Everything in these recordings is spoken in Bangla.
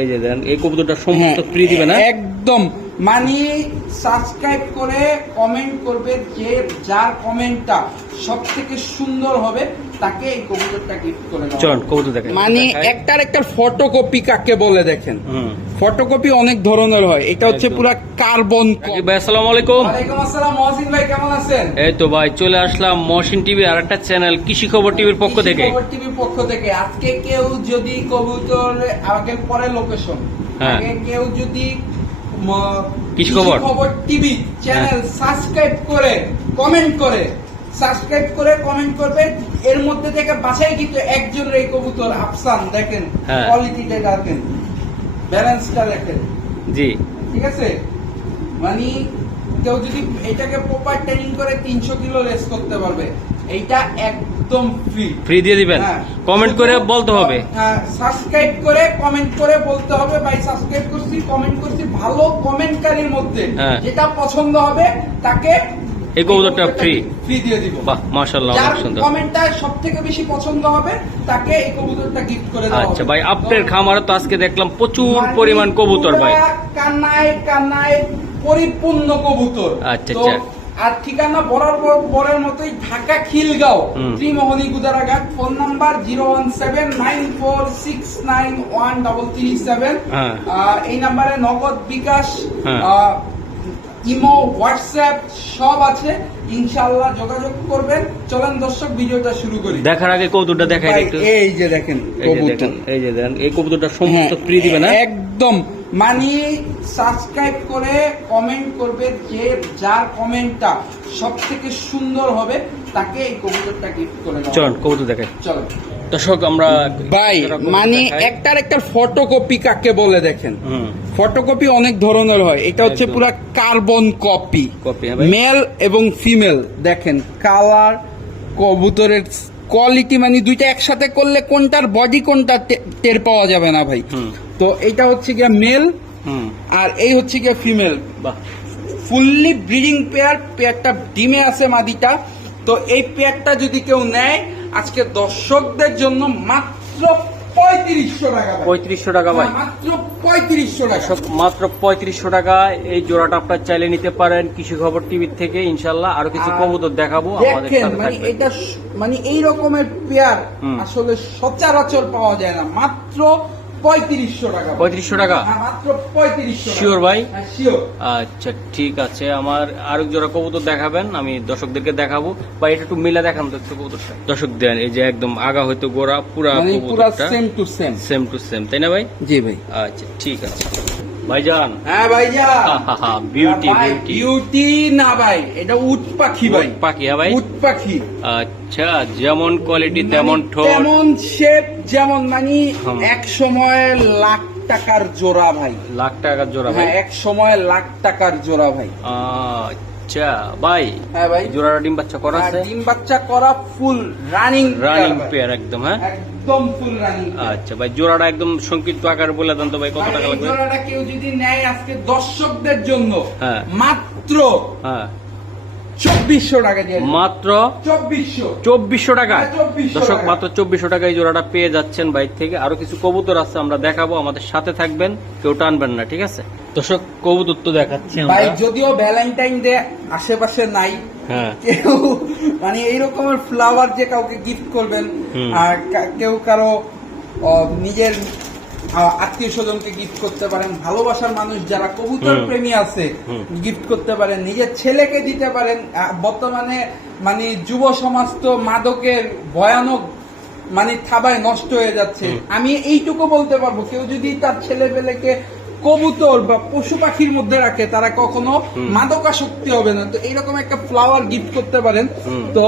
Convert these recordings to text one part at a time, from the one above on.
এই যে দেন এই কবুতরটা সমস্ত ফ্রি দিবে না একদম মানে সাবস্ক্রাইব করে কমেন্ট করবে, যে যার কমেন্টটা সবথেকে সুন্দর হবে তাকে এই কবুতরটা গিফট করে দেব। চলুন কবুতর দেখেন। মানে একটা ফটোকপি কাকে বলে দেখেন। ফটোকপি অনেক ধরনের হয়, এটা হচ্ছে পুরো কার্বন। ভাই আসসালামু আলাইকুম। ওয়ালাইকুম আসসালাম মহসিন ভাই, কেমন আছেন? এই তো ভাই চলে আসলাম মহসিন টিভি আর একটা চ্যানেল কৃষি খবর টিভির পক্ষ থেকে। খবর টিভির পক্ষ থেকে আজকে কেউ যদি কবুতর আগে পরে লোকেশন আগে কেউ যদি কৃষি খবর টিভি চ্যানেল সাবস্ক্রাইব করে কমেন্ট করবে, এর মধ্যে থেকে বাছাই কিন্তু একজনের এই কবুতর আফসান দেখেন, কোয়ালিটিটা দেখেন, ব্যালেন্সটা দেখেন। জি ঠিক আছে, মানে কেউ যদি এটাকে প্রপার ট্রেনিং করে 300 কিলো রেস করতে পারবে। এইটা একদম ফ্রি দিয়ে দিবেন। কমেন্ট করে বলতে হবে, সাবস্ক্রাইব করে কমেন্ট করে বলতে হবে ভাই সাবস্ক্রাইব করছি, কমেন্ট করছি। ভালো কমেন্টকারীর মধ্যে যেটা পছন্দ হবে তাকে এই কবুতরটা ফ্রি দিয়ে দিব। বাহ মাশাআল্লাহ, অনেক সুন্দর। কমেন্টটা সবথেকে বেশি পছন্দ হবে তাকে এই কবুতরটা গিফট করে দেওয়া হবে। আচ্ছা ভাই, আপনার খামারে তো আজকে দেখলাম প্রচুর পরিমাণ কবুতর ভাই, কান্নায় পরিপূর্ণ কবুতর। আচ্ছা আর ঠিকানা বরাবরের মতোই ঢাকা খিলগাঁও, ত্রিমোহনী গুদারাঘাট। Phone number 01794691337। এই নাম্বারে নগদ বিকাশ ইমো হোয়াটসঅ্যাপ সব আছে, ইনশাআল্লাহ যোগাযোগ করবেন। চলেন দর্শক ভিডিওটা শুরু করি। দেখার আগে কবুতরটা দেখাই একটু। এই যে দেখেন কবুতর, এই যে দেন এই কবুতরটা সমস্ত ফ্রি দিবে না একদম মানে সাবস্ক্রাইব করে কমেন্ট করবে, যে যার কমেন্টটা সবথেকে সুন্দর হবে তাকে এই কবুতরটা গিফট করে দেব। চলুন কবুতর দেখাই। চলো দর্শক আমরা ভাই মানে একটা ফটোকপি কাকে বলে দেখেন। ফটোকপি অনেক ধরনের হয়, এটা হচ্ছে পুরো কার্বন কপি, মেল এবং ফিমেল। দেখেন কালার, কবুতরের কোয়ালিটি, মানে দুইটা একসাথে করলে কোনটার বডি কোনটা টের পাওয়া যাবে না ভাই। তো এটা হচ্ছে গিয়া মেল আর এই হচ্ছে গিয়া ফিমেল, ফুললি ব্রিডিং পেয়ারটা ডিমে আছে মাদিটা। তো এই পেয়ারটা যদি কেউ নেয় আজকে দর্শকদের জন্য মাত্র 3500 টাকা। 3500 টাকা ভাই, মাত্র 3500 টাকা, মাত্র 3500 টাকা। এই জোড়াটা আপনার চাইলে নিতে পারেন কৃষি খবর টিভি থেকে। ইনশাল্লাহ আরো কিছু কবুতর দেখাবো আমাদের সাথে মানে এটা মানে এই রকমের পেয়ার আসলে সচরাচর পাওয়া যায় না। মাত্র 3500 টাকা। 3500 টাকা মাত্র 3500। শিওর ভাই? শিওর। আচ্ছা ঠিক আছে, আমার আরেক জোড়া কবুতর দেখাবেন, আমি দর্শকদেরকে দেখাবো। বা এটা একটু মিলা দেখান তো একটু কবুতরটা। দর্শক দেন এই যে একদম আগা হয়তো গোড়া পুরা কবুতরটা সেম টু সেম, তাই না ভাই? জি ভাই। আচ্ছা ঠিক আছে ভাইজান। হ্যাঁ ভাইজান, বিউটি না ভাই, এটা উট পাখি ভাই। পাখি? হ্যাঁ ভাই উট পাখি। আচ্ছা যেমন কোয়ালিটি তেমন ঠোঁট, তেমন শেপ, যেমন মানে এক সময় লাখ টাকার জোড়া ভাই। লাখ টাকার জোড়া ভাই? এক সময় লাখ টাকার জোড়া ভাই। আচ্ছা ভাই। হ্যাঁ ভাই, জোড়াটা ডিম বাচ্চা করা আছে? ডিম বাচ্চা করা, ফুল রানিং পেয়ার একদম। হ্যাঁ একদম ফুল রানিং। আচ্ছা ভাই, জোড়াটা একদম সংক্ষিপ্ত আকার বলে দেন তো ভাই, কত টাকা লাগবে? জোড়াটা কেউ যদি নেয় আজকে দর্শকদের জন্য মাত্র 2400 টাকা দিয়ে। মাত্র 2400 টাকা। দর্শক মাত্র 2400 টাকা এই জোড়াটা পেয়ে যাচ্ছেন বাইক থেকে। আরো কিছু কবুতর আছে আমরা দেখাবো, আমাদের সাথে থাকবেন, কেউ টানবেন না, ঠিক আছে? দর্শক কবুতর তো দেখাচ্ছি ভাই, যদিও ভ্যালেন্টাইন ডে আশেপাশে নাই, কেউ মানে এইরকমের ফ্লাওয়ার যে কাউকে গিফট করবেন, আর কেউ কারো নিজের আত্মীয় স্বজনকে গিফট করতে পারেন, ভালোবাসার মানুষ যারা কবুতর প্রেমী আছে গিফট করতে পারেন, নিজের ছেলেকে দিতে পারেন। বর্তমানে মানে যুব সমাজ তো মাদকের ভয়ানক মানে থাবায় নষ্ট হয়ে যাচ্ছে। আমি এইটুকু বলতে পারবো, কেউ যদি তার ছেলেপেলেকে কবুতর বা পশু পাখির মধ্যে রাখে তারা কখনো মাদকাসক্তি হবে না। তো এইরকম একটা ফ্লাওয়ার গিফট করতে পারেন। তো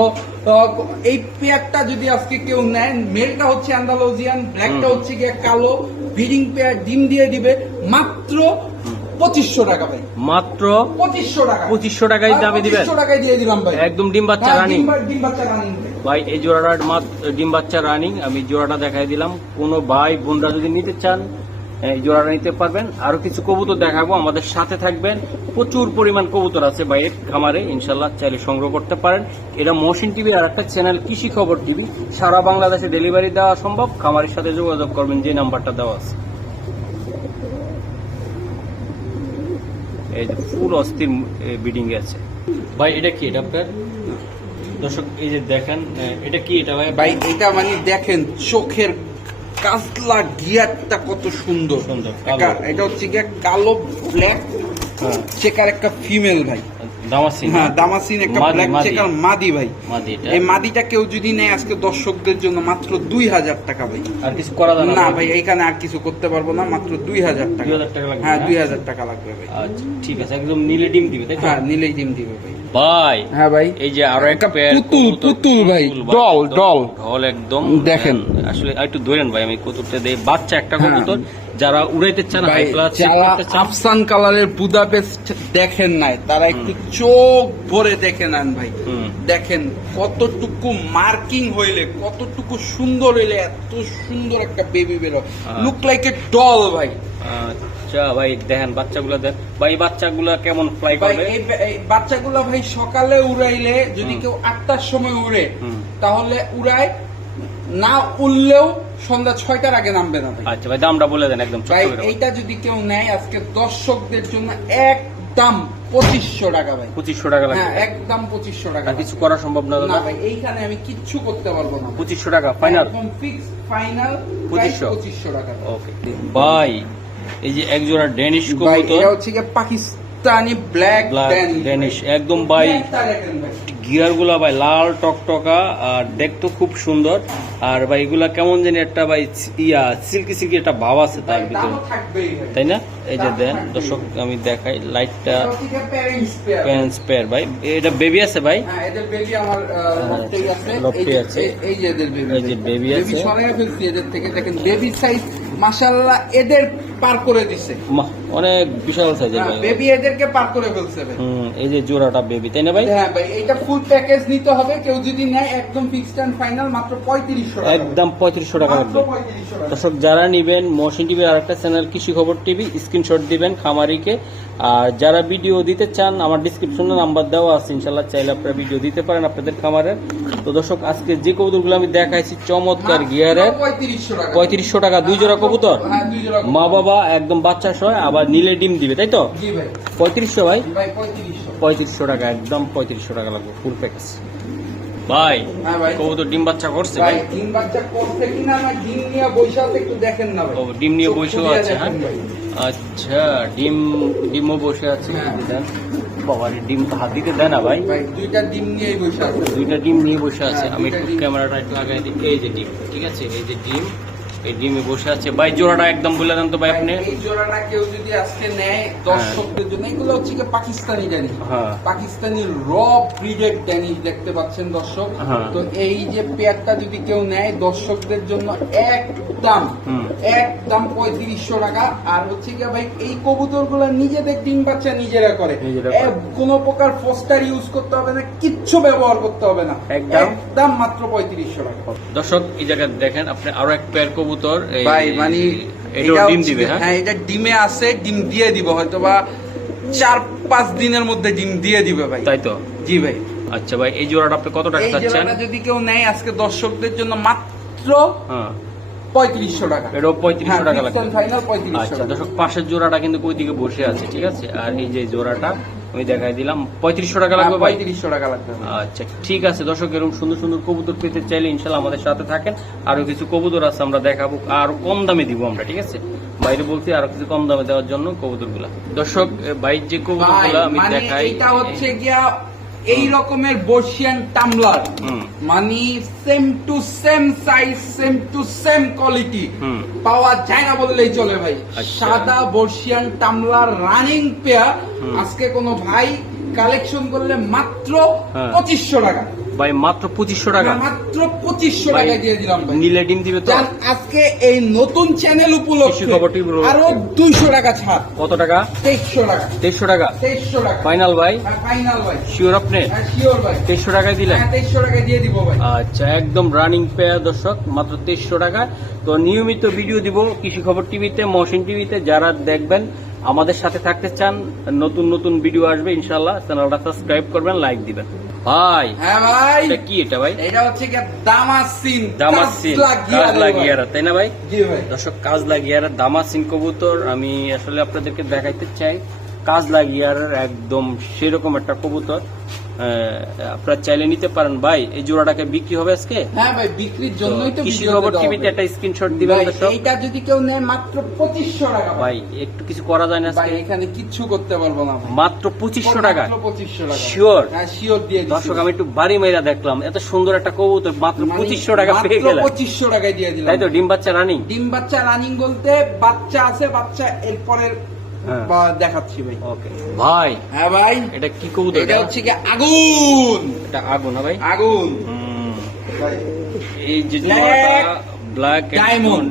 এই পেয়ারটা যদি আজকে কেউ নেন, মেলটা হচ্ছে আন্দালুজিয়ান, ব্ল্যাকটা হচ্ছে গিয়ে কালো, ব্রিডিং পেয়ার, ডিম দিয়ে দিবে মাত্র 2500 টাকা ভাই। মাত্র 2500 টাকা। 2500 টাকায় দামে দিবেন? 2500 টাকায় দিয়ে দিলাম ভাই, একদম ডিম বাচ্চা রানিং। ডিম বাচ্চা রানিং ভাই, এই জোড়াটা ডিম বাচ্চা রানিং। আমি জোড়াটা দেখাই দিলাম, কোনো ভাই বোনরা যদি নিতে চান এই জোড়াটা নিতে পারবেন। আরো কিছু কবুতর দেখাবো, আমাদের সাথে থাকবেন। প্রচুর পরিমাণ কবুতর আছে বাইরের খামারে, ইনশাল্লাহ চাইলে সংগ্রহ করতে পারেন। এটা মহসিন টিভি আর একটা চ্যানেল কৃষি খবর টিভি। সারা বাংলাদেশে ডেলিভারি দেওয়া সম্ভব। খামারের সাথে যোগাযোগ করবেন যে নাম্বারটা দেওয়া আছে। এই যে ফুল অস্থির বিডিং আছে ভাই। এটা কি এটা আপনার দর্শক এই যে দেখেন এটা কি এটা ভাই? ভাই এটা মানে দেখেন চোখের কাজলা গিয়ারটা কত সুন্দর সুন্দর। এটা হচ্ছে গিয়ে কালো ব্ল্যাক চেকার একটা ফিমেল ভাই, দামাসিন। হ্যাঁ দামাসিন একটা ব্ল্যাক চেকার মাদি ভাই। মাদিটা এই মাদিটা কেউ যদি নেয় আজকে দর্শকদের জন্য মাত্র 2000 টাকা ভাই। আর কিছু করা যাবে না ভাই, এইখানে আর কিছু করতে পারবো না, মাত্র 2000 টাকা। 2000 টাকা লাগবে? হ্যাঁ 2000 টাকা লাগবে ভাই। আচ্ছা ঠিক আছে, একদম নীলে ডিম দিবে তাই তো? হ্যাঁ নীলেই ডিম দিবে ভাই। ভাই হ্যাঁ ভাই, এই যে আরো একটা পেয়ার পুতুল ভাই, ঢল একদম দেখেন। আসলে একটু ধরেন ভাই, আমি কবুতরটা দেই। বাচ্চা একটা কবুতর, যারা উড়াইতে চান হাই ক্লাস আফসান কালারের বুদাপেস্ট দেখেন নাই, তারা একটু চোখ ভরে দেখে নেন ভাই। দেখেন কতটুকু মার্কিং হইলে, কতটুকু সুন্দর হইলে এত সুন্দর একটা বেবি বেরো, লুক লাইক এ ডল ভাই। আচ্ছা ভাই দেখেন বাচ্চাগুলো দেন ভাই, বাচ্চাগুলো কেমন ফ্লাই করবে? এই বাচ্চাগুলো ভাই সকালে উড়াইলে যদি কেউ 8টার সময় উড়ে তাহলে উড়ায়, না উড়লেও সন্ধ্যা 6টার আগে নামবে না ভাই। আচ্ছা ভাই দামটা বলে দেন একদম ভাই। এইটা যদি কেউ নেয় আজকে দর্শকদের জন্য একদম 2500 টাকা ভাই। 2500 টাকা লাগবে? হ্যাঁ একদম 2500 টাকা। কিছু করা সম্ভব না না ভাই, এইখানে আমি কিচ্ছু করতে পারবো না। 2500 টাকা ফাইনাল? একদম ফিক্স ফাইনাল 2500 টাকা। ওকে ভাই, এই যে এক জোড়া ডেনিশ কবুতর, এটা হচ্ছে কি পাকিস্তানি ব্ল্যাক ডেনিশ একদম ভাই। গিয়ার গুলা ভাই লাল টকটকা, আর দেখতে খুব সুন্দর। আর ভাই এগুলা কেমন জানি একটা ভাই সিল্কি সিল্কি একটা ভাব আছে তার ভিতরে, তাই না? এই যে দেন দর্শক আমি দেখাই লাইটটা, প্যারেন্টস পেয়ার ভাই। এটা বেবি আছে ভাই? হ্যাঁ এদের বেবি আমার লপটে আছে। এই যে এদের বেবি, এই যে বেবি আছে, সরাই ফেলছি এদের থেকে। দেখেন বেবি সাইজ মাশাআল্লাহ এদের পার করে দিছে, অনেক বিশাল সাইজের ভাই। বেবি এদেরকে পার করে ফেলছে ভাই। এই যে জোড়াটা বেবি, তাই না ভাই? হ্যাঁ ভাই, এটা ফুল প্যাকেজ নিতে হবে। কেউ যদি নেয় একদম ফিক্সড এন্ড ফাইনাল মাত্র 3500 টাকা, একদম 3500 টাকা লাগবে। দর্শক যারা নিবেন মহসিন টিভি আর একটা চ্যানেল কৃষি খবর টিভি, স্ক্রিনশট দিবেন খামারিকে। আর যারা ভিডিও দিতে চান আমার ডিসক্রিপশনে নাম্বার দেওয়া আছে, ইনশাল্লাহ চাইলে আপনারা ভিডিও দিতে পারেন আপনাদের খামারের। তো দর্শক আজকে যে কবুতরগুলো আমি দেখাইছি চমৎকার গিয়ারের, 3500 টাকা 2 জোড়া কবুতর, মা বাবা একদম বাচ্চা সহ, আবার নীলে ডিম দিবে তাই তো? 3500 ভাই, 3500 টাকা, একদম 3500 টাকা লাগবে ফুল প্যাকেজ ভাই। কবুতর ডিম বাচ্চা করছে ভাই? ডিম বাচ্চা করছে কিনা না ডিম নিয়ে বসে আছে একটু দেখেন না ভাই। ও ডিম নিয়ে বসে আছে? হ্যাঁ আচ্ছা, ডিমও বসে আছে। দেন বাবার ডিম তো হাত দিতে দেয় না ভাই। দুইটা ডিম নিয়েই বসে আছে, দুইটা ডিম নিয়ে বসে আছে। আমি একটু ক্যামেরাটা একটু লাগাই দিই। এই যে ডিম, ঠিক আছে, এই যে ডিম, এই ডিমে বসে আছে ভাই। জোড়াটা একদম বলে দেন তো ভাই আপনি। এই জোড়াটা কেউ যদি আজকে নেয় দর্শকদের জন্য, এগুলো হচ্ছে কি পাকিস্তানি ড্যানিশ, পাকিস্তানি র ব্রিডেড ড্যানিশ দেখতে পাচ্ছেন দর্শক। তো এই যে পেয়ারটা যদি কেউ নেয় দর্শকদের জন্য একদম 3500 টাকা। আর হচ্ছে কি ভাই এই কবুতর গুলা নিজেদের ডিম বাচ্চা নিজেরা করে, কোন প্রকার ফস্টার ইউজ করতে হবে না, কিচ্ছু ব্যবহার করতে হবে না, একদম মাত্র 3500 টাকা। দর্শক এই জায়গায় দেখেন আপনি আরো এক পেয়ার কবুতর ভাই, মানে এটা ডিম দিবে? হ্যাঁ এটা ডিমে আছে, ডিম দিয়ে দিব হয়তো বা 4-5 দিনের মধ্যে ডিম দিয়ে দিবে ভাই, তাই তো? জি ভাই। আচ্ছা ভাই, এই জোড়াটা আপনি কত টাকা চাচ্ছেন? এই জোড়াটা যদি কেউ নেয় আজকে দর্শকদের জন্য মাত্র 3500 টাকা। এটাও 3500 টাকা লাগবে ফাইনাল 3500। আচ্ছা দর্শক পাশের জোড়াটা কিন্তু ওই দিকে বসে আছে, ঠিক আছে। আর এই যে জোড়াটা আমি দেখাই দিলাম, 3500 টাকা লাগবে ভাই? 3500 টাকা লাগবে। আচ্ছা ঠিক আছে দর্শক, এরকম সুন্দর সুন্দর কবুতর পেতে চাইলে ইনশাআল্লাহ আমাদের সাথে থাকেন। আরো কিছু কবুতর আছে আমরা দেখাবো, আর কম দামে দিব আমরা, ঠিক আছে? বাইরে বলছি আরো কিছু কম দামে দেওয়ার জন্য কবুতর গুলা। দর্শক বাইর যে কবুতর গুলা আমি দেখাই, এটা হচ্ছে গিয়া এই রকমের বর্ষিয়ান টামলার, মানে same to same size, same to same quality পাওয়া যায় না বললেই চলে ভাই। সাদা বর্ষিয়ান টামলার রানিং পেয়ার আজকে কোনো ভাই কালেকশন করলে মাত্র 2500 টাকা ভাই। মাত্র 2500 টাকা? মাত্র 2500 টাকা দিয়ে দিলাম ভাই। নীলে ডিম দিবে তো? আজকে এই নতুন চ্যানেল উপলক্ষে আরো 200 টাকা ছাড়। কত টাকা? 2300 টাকা। 2300 টাকা? 2300 টাকা ফাইনাল ভাই? ফাইনাল ভাই। শিওর আপনি? শিওর ভাই। 2300 টাকায় দিলেন? 2300 টাকা দিয়ে দিব ভাই। আচ্ছা একদম রানিং পেয়ার দর্শক, মাত্র 2300 টাকা। তো নিয়মিত ভিডিও দিব কৃষি খবর টিভিতে, মহসিন টিভিতে। যারা দেখবেন আমাদের সাথে থাকতে চান, নতুন নতুন ভিডিও আসবে ইনশাআল্লাহ, চ্যানেলটা সাবস্ক্রাইব করবেন, লাইক দিবেন ভাই। হ্যাঁ ভাই, এটা কি এটা ভাই? এটা হচ্ছে কি দামাসিন, কাজ লাগিয়ারা, তাই না ভাই? জি ভাই। দর্শক কাজ লাগিয়ারা দামাসিন কবুতর আমি আসলে আপনাদেরকে দেখাইতে চাই। কাজ লাগিয়ার একদম সেরকম একটা কবুতর। আপনারা চাইলে নিতে পারেন ভাই। এই জোড়াটাকে বিক্রি হবে আজকে? হ্যাঁ ভাই, বিক্রির জন্যই তো কৃষি খবর টিভিতে একটা স্ক্রিনশট দিবেন। এইটা যদি কেউ নেয় মাত্র 2500 টাকা ভাই, একটু কিছু করা যায় না ভাই? এখানে কিচ্ছু করতে পারবো না ভাই। মাত্র 2500 টাকা? মাত্র 2500 টাকা। শিওর? হ্যাঁ শিওর দিয়ে দিচ্ছি। দর্শক আমি একটু বাড়ি মাইরা দেখলাম, এত সুন্দর একটা কবুতর মাত্র 2500 টাকা পেয়ে গেলাম। 2500 টাকায় দিয়ে দিলাম। তাই তো? ডিম বাচ্চা রানিং? ডিম বাচ্চা রানিং বলতে বাচ্চা আছে, বাচ্চা এরপরের দেখাচ্ছি ভাই। ওকে ভাই। হ্যাঁ ভাই, এটা কি কবুতর? এটা হচ্ছে কি আগুন। এটা আগুন না ভাই? আগুন। এই যে জোড়াটা ব্ল্যাক ডায়মন্ড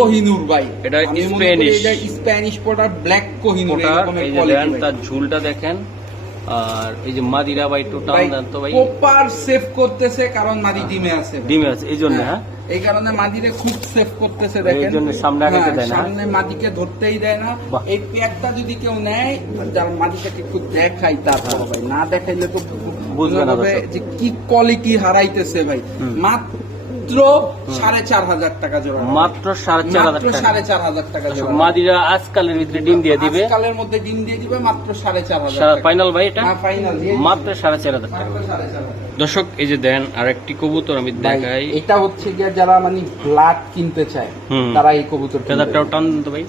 কোহিনূর ভাই। এটা স্প্যানিশ, এটা স্প্যানিশ পোটার ব্ল্যাক কোহিনূর এরকমের কোয়ালিটি। তার ঝুলটা দেখেন। আর এই যে মাদিরা ভাই একটু টান দেন তো ভাই। প্রপার সেভ করতেছে, কারণ মাদি ডিমে আছে। ডিমে আছে এই জন্য? হ্যাঁ, এই কারণে মাদিরে খুব সেভ করতেছে দেখেন। এই জন্য সামনে আগাতে দেয় না, সামনে মাদিকে ধরতেই দেয় না। এই প্যাকটা যদি কেউ নেয়, যার মাদিটাকে একটু দেখাই, তারপর ভাই না দেখাইলে তো বুঝবে না যে কি কোয়ালিটি হারাইতেছে ভাই। মাত্র 4500 টাকা জোড়া। মাত্র 4500 টাকা জোড়া। মাদিরা আজকালের ভিতরে ডিম দিয়ে দিবে, আজকালের মধ্যে ডিম দিয়ে দিবে মাত্র 4500 ফাইনাল ভাই। এটা ফাইনাল মাত্র 4500 টাকা। দর্শক এই যে দেন আরেকটি কবুতর আমি দেখাই। এটা হচ্ছে গিয়ে যারা মানে ব্লাড কিনতে চায় তারা এই কবুতর। ফেদারটাও টান দেন তো ভাই।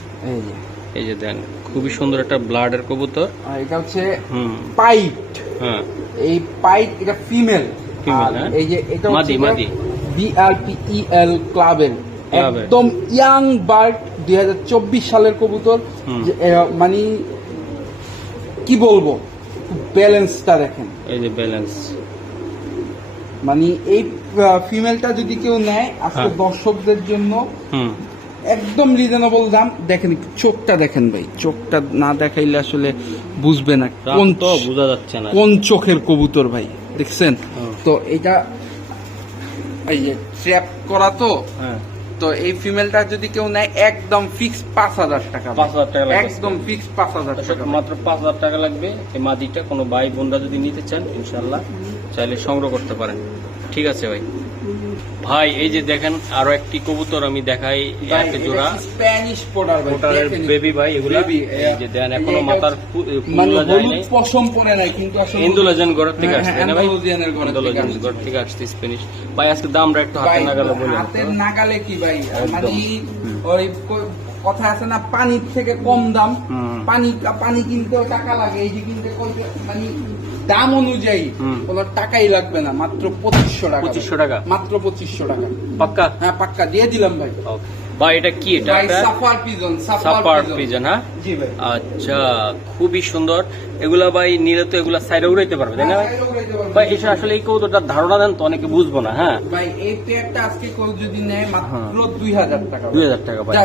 এই যে দেন খুবই সুন্দর একটা ব্লাডের কবুতর। এটা হচ্ছে পাইট। হ্যাঁ, এই পাইট এটা ফিমেল। এই যে এটা হচ্ছে BRPEL ক্লাবের একদম ইয়াং বার্ড, 2024 সালের কবুতর। মানে কি বলবো, ব্যালেন্সটা দেখেন। এই যে ব্যালেন্স, মানে এই ফিমেলটা যদি কেউ নেয় আজকে দর্শকদের জন্য একদম রিজনেবল দাম। দেখেন চোখটা দেখেন ভাই, চোখটা না দেখাইলে আসলে বুঝবে না কোন তো বোঝা যাচ্ছে না কোন চোখের কবুতর ভাই, দেখছেন তো? এটা এই যে ট্র্যাপ করা তো। তো এই ফিমেলটা যদি কেউ নেয় একদম ফিক্স 5000 টাকা। 5000 টাকা একদম ফিক্স 5000 টাকা, মাত্র 5000 টাকা লাগবে। এই মাদিটা কোনো ভাই বোনরা যদি নিতে চান ইনশাআল্লাহ চাইলে সংগ্রহ করতে পারেন। ঠিক আছে ভাই। ভাই এই যে দেখেন আরো একটি কবুতর আমি দেখাই, একটা জোড়া স্প্যানিশ পোটারের বেবি ভাই। এগুলো এই যে দেন এখনো মাথার ফুলগুলো যায় নাই, পশম পড়ে নাই, কিন্তু আসলে ইন্দোলেশন ঘর থেকে আসছে না ভাই? ইন্দোলেশন ঘর থেকে আসছে স্প্যানিশ ভাই। আজকে দামটা একটু হাতে নাগালে বলে। হাতের নাগালে কি ভাই, মানে ওই কথা আছে না, পানির থেকে কম দাম। পানি কিনতেও টাকা লাগে, এই যে কিনতে মানে দাম অনুযায়ী কোনো টাকাই লাগবে না। মাত্র 2500 টাকা। 2500 টাকা মাত্র 2500 টাকা। পাক্কা? হ্যাঁ পাক্কা দিয়ে দিলাম ভাই। ভাই এটা কি? এটা সাফার পিজন। সাফার পিজন, হ্যাঁ জি ভাই। আচ্ছা, খুবই সুন্দর। এগুলা ভাই নিলে তো এগুলা সাইডে উড়াইতে পারবে তাই না ভাই? এটা আসলে এই কবুতরটার ধারণা দেন তো, অনেকে বুঝবো না। হ্যাঁ ভাই, এই পেয়ারটা আজকে কেউ যদি নেয় মাত্র 2000 টাকা। 2000 টাকা ভাই।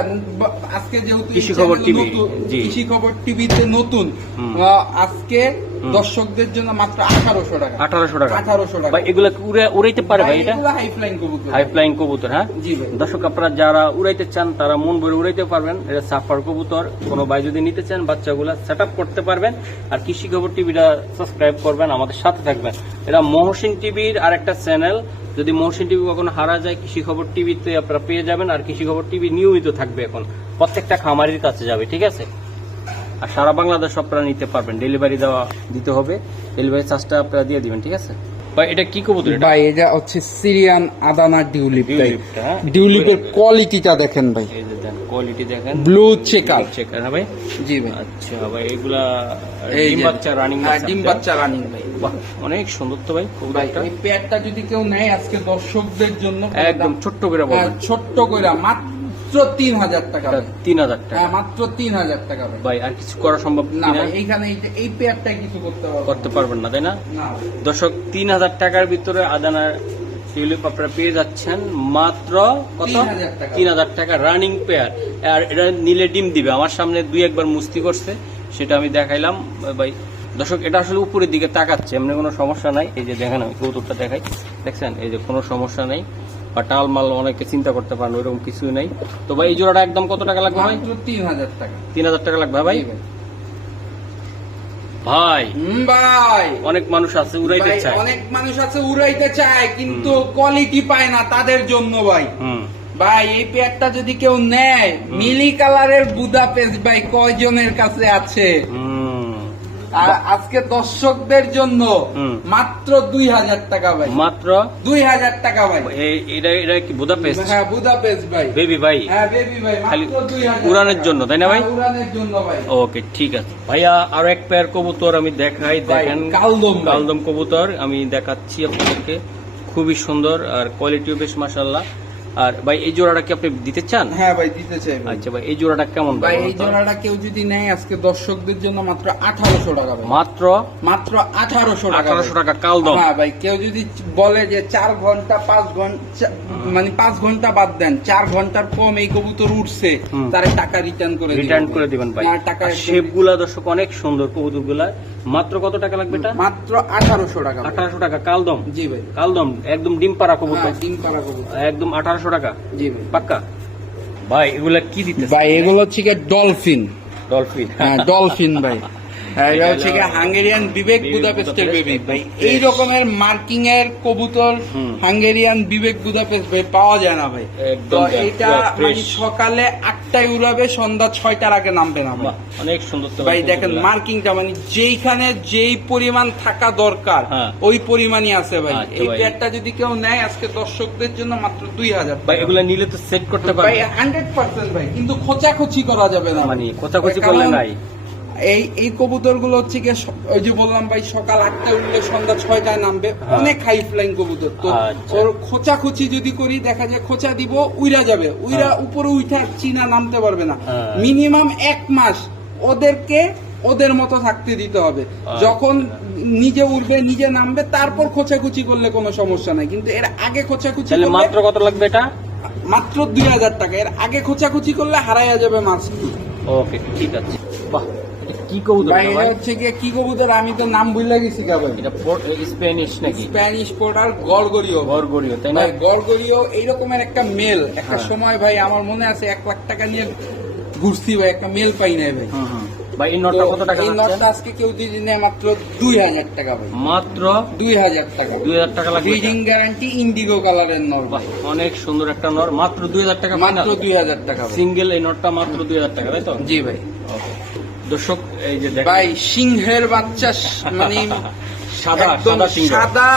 আজকে যেহেতু কৃষি খবর টিভি, কৃষি খবর টিভিতে নতুন, আজকে দর্শকদের জন্য মাত্র 1800 টাকা। 1800 টাকা। 1800 টাকা ভাই। এগুলা উড়াইতে পারে ভাই? এটা হাই ফ্লাইং কবুতর। হাই ফ্লাইং কবুতর, হ্যাঁ জি ভাই। দর্শক আপনারা যারা উড়াইতে চান তারা মন ভরে উড়াইতে পারবেন। এটা সাফার কবুতর। কোনো ভাই যদি নিতে চান বাচ্চাগুলা সেট আপ করতে পারবেন। আর কৃষি খবর টিভিটা সাবস্ক্রাইব করবেন, আমাদের সাথে থাকবেন। এটা মহসিন টিভির আর একটা চ্যানেল। যদি মহসিন টিভি কখনো হারা যায়, কৃষি খবর টিভিতে আপনারা পেয়ে যাবেন। আর কৃষি খবর টিভি নিয়মিত থাকবে, এখন প্রত্যেকটা খামারির কাছে যাবে। ঠিক আছে? আর সারা বাংলাদেশ আপনারা নিতে পারবেন। ডেলিভারি দিতে হবে, ডেলিভারি চার্জটা আপনারা দিয়ে দিবেন। ঠিক আছে ভাই? এটা কি কবুতর ভাই? এটা হচ্ছে সিরিয়ান আদানা ডিউলিপ। ডিউলিপের কোয়ালিটিটা দেখেন ভাই, এই যে দেন কোয়ালিটি দেখেন, ব্লু চেকার। হ্যাঁ ভাই জি ভাই। আচ্ছা ভাই, এগুলা ডিম বাচ্চা রানিং? ডিম বাচ্চা রানিং ভাই। বাহ, অনেক সুন্দর তো ভাই কবুতরটা। এই পেয়ারটা যদি কেউ নেয় আজকে দর্শকদের জন্য একদম ছোট্ট করে বলবেন, ছোট্ট করে মাত্র 3000 টাকা। 3000 টাকা? হ্যাঁ মাত্র 3000 টাকা ভাই। আর কিছু করা সম্ভব না ভাই? এইখানে এই পেয়ারটাই কিছু করতে পারবেন না তাই না? দর্শক 3000 টাকার ভিতরে আদানার টিউলিপ আপনারা পেয়ে যাচ্ছেন মাত্র কত? 3000 টাকা রানিং পেয়ার। আর এটা নিলে ডিম দিবে। আমার সামনে 2-1 মুস্তি করছে, সেটা আমি দেখাইলাম ভাই। দর্শক এটা আসলে উপরের দিকে তাকাচ্ছে, এমনি কোনো সমস্যা নাই। এই যে দেখেন আমি কবুতরটা দেখাই, দেখছেন এই যে কোনো সমস্যা নেই। বা টালমাল অনেকে চিন্তা করতে পারেন, ওইরকম কিছুই নাই। তো ভাই এই জোড়াটা একদম কত টাকা লাগবে ভাই? 3000 টাকা। 3000 টাকা লাগবে ভাই? ভাই ভাই অনেক মানুষ আছে উড়াইতে চায়, অনেক মানুষ আছে উড়াইতে চায়, কিন্তু কোয়ালিটি পায় না, তাদের জন্য ভাই। ভাই এই পেয়ারটা যদি কেউ নেয়, মিলি কালারের বুদাপেস্ট ভাই কয়জনের কাছে আছে? আর আজকে দর্শকদের জন্য মাত্র 2000 টাকা ভাই, মাত্র 2000 টাকা ভাই। এটা এটা কি বুদাপেস্ট? হ্যাঁ বুদাপেস্ট ভাই, বেবি ভাই। হ্যাঁ বেবি ভাই, খালি মাত্র 2000 উড়ানের জন্য, তাই না ভাই? হ্যাঁ, উড়ানের জন্য ভাই। ওকে ঠিক আছে ভাইয়া, আরো এক পেয়ার কবুতর আমি দেখাই। দেখেন কালদম ভাই। কালদম কবুতর আমি দেখাচ্ছি আপনাদেরকে, খুবই সুন্দর আর কোয়ালিটিও বেশ মাশাআল্লাহ। আর ভাই এই জোড়াটা কি আপনি দিতে চান? হ্যাঁ ভাই দিতে চাই ভাই। আচ্ছা ভাই এই জোড়াটা কেমন ভাই? এই জোড়াটা কেউ যদি নেয় আজকে দর্শকদের জন্য মাত্র 1800 টাকা ভাই, মাত্র মাত্র 1800 টাকা। 1800 টাকা কালদম। হ্যাঁ ভাই, কেউ যদি বলে যে 4 ঘন্টা 5 ঘন্টা মানে 5 ঘন্টা বাদ দেন, 4 ঘন্টার কম এই কবুতর উঠছে, তারে টাকা রিটার্ন করে দিবেন ভাই। টাকা শেপগুলা দর্শক অনেক সুন্দর কবুতরগুলা। মাত্র কত টাকা লাগবে এটা? মাত্র 1800 টাকা। 1800 টাকা কালদম। জি ভাই, কালদম একদম ডিম পাড়া কবুতর। হ্যাঁ, ডিম পাড়া কবুতর একদম 1800 টাকা। জি ভাই। পাক্কা ভাই? এগুলা কি দিতেছে ভাই? এগুলো হচ্ছে ডলফিন। ডলফিন? হ্যাঁ ডলফিন ভাই। এটা হচ্ছে হাঙ্গেরিয়ান বিবেক বুদাপেস্টের বেবি ভাই। এই রকমের মার্কিং এর কবুতর হাঙ্গেরিয়ান বিবেক বুদাপেস্ট ভাই পাওয়া যায় না ভাই। তো এটা মানে সকালে 8টায় উড়াবে, সন্ধ্যা 6টার আগে নামবে না ভাই। অনেক সুন্দর তো ভাই। দেখেন মার্কিংটা মানে যেইখানে যেই পরিমাণ থাকা দরকার ওই পরিমাণই আছে ভাই। এই পেয়ারটা যদি কেউ নেয় আজকে দর্শকদের জন্য মাত্র 2000 ভাই। এগুলা নিলে তো সেট করতে পারবে ভাই 100% ভাই, কিন্তু খোঁচাখুচি করা যাবে না। মানে খোঁচাখুচি করলে নাই। এই কবুতর গুলো হচ্ছে কি, ওই যে বললাম ভাই সকাল 8টায় উঠলে সন্ধ্যা 6টায় নামবে, অনেক হাই ফ্লাইং কবুতর। তো ওর খোঁচাখুচি যদি করি দেখা যায় খোঁচা দিব উইরা যাবে, উইরা উপরে উঠা চিনা নামতে পারবে না। মিনিমাম 1 মাস ওদেরকে ওদের মতো থাকতে দিতে হবে। যখন নিজে উঠবে নিজে নামবে তারপর খোঁচাখুচি করলে কোনো সমস্যা নাই, কিন্তু এর আগে খোঁচাখুচি করলে মাত্র কত লাগবে এটা? মাত্র 2000 টাকা। এর আগে খোঁচাখুচি করলে হারাইয়া যাবে মাছ। ওকে ঠিক আছে। বাহ, কি কবুতর ভাই? এটা হচ্ছে কি কবুতর আমি তো নাম ভুলে গেছি ভাই। এটা স্প্যানিশ নাকি? Spanish porter গলগরিও। গলগরিও তাই না? গলগরিও এই রকমের একটা মেল একটা সময় ভাই আমার মনে আছে 1 লাখ টাকা নিয়ে ঘুরছি ভাই, একটা মেল পাই নাই ভাই। ভাই এই নটটা কত টাকা? এই নটটা আজকে কেউ যদি নেয় মাত্র 2000 টাকা ভাই। মাত্র 2000 টাকা। 2000 টাকা লাগবে। ব্রিডিং গ্যারান্টি ইন্ডিগো কালারের নর ভাই। অনেক সুন্দর একটা নর, মাত্র 2000 টাকা। মাত্র 2000 টাকা সিঙ্গেল এই নটটা মাত্র 2000 টাকা, তাই তো? জি ভাই। ওকে দর্শক এই যে দেখেন ভাই সিংহের বাচ্চা মানে সাদা সাদা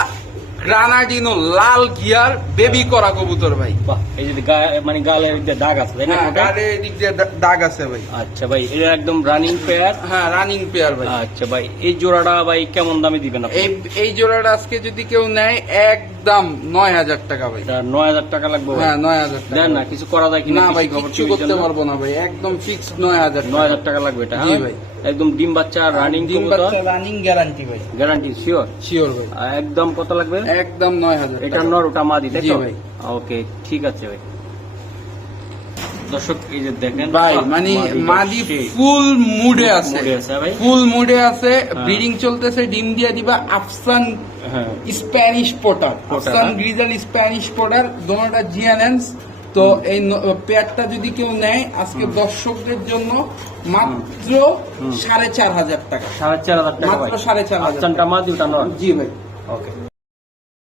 গ্রানাডিনো লাল গিয়ার বেবি করা কবুতর ভাই। বাহ, এই যে মানে গালের দিকে দাগ আছে তাই না? গালের দিক দিয়ে দাগ আছে ভাই। আচ্ছা ভাই, এটা একদম রানিং পেয়ার? হ্যাঁ রানিং পেয়ার ভাই। আচ্ছা ভাই, এই জোড়াটা ভাই কেমন দামে দিবেন আপনি? এই জোড়াটা আজকে যদি কেউ নেয় একদম 9000 টাকা ভাই। 9000 টাকা লাগবে? হ্যাঁ 9000 টাকা। দেন না, কিছু করা যায় কিনা? না ভাই কিছু করতে পারবো না ভাই, একদম ফিক্সড 9000 টাকা লাগবে এটা। জি ভাই। একদম ডিম বাচ্চা রানিং ডিম বাচ্চা রানিং গ্যারান্টি ভাই। Guarantee sure? শিওর ভাই। একদম কত লাগবে? একদম 9000। এটা নর ওটা মাদি তাই জি তো? ভাই। ওকে ঠিক আছে ভাই। দর্শক এই যে দেখেন ভাই মানে মাদি ফুল মুডে আছে, ফুল মুডে আছে, ব্রিডিং চলতেছে, ডিম দিয়ে দিবা। Afsan Spanish pouter, Afsan grizzle Spanish pouter, দোনোটা জিএনএনস। তো এই পেয়ারটা যদি কেউ নেয় আজকে দর্শকদের জন্য মাত্র 4500 টাকা। 4500 টাকা মাত্র 4500 টাকা। জি ভাই। ওকে।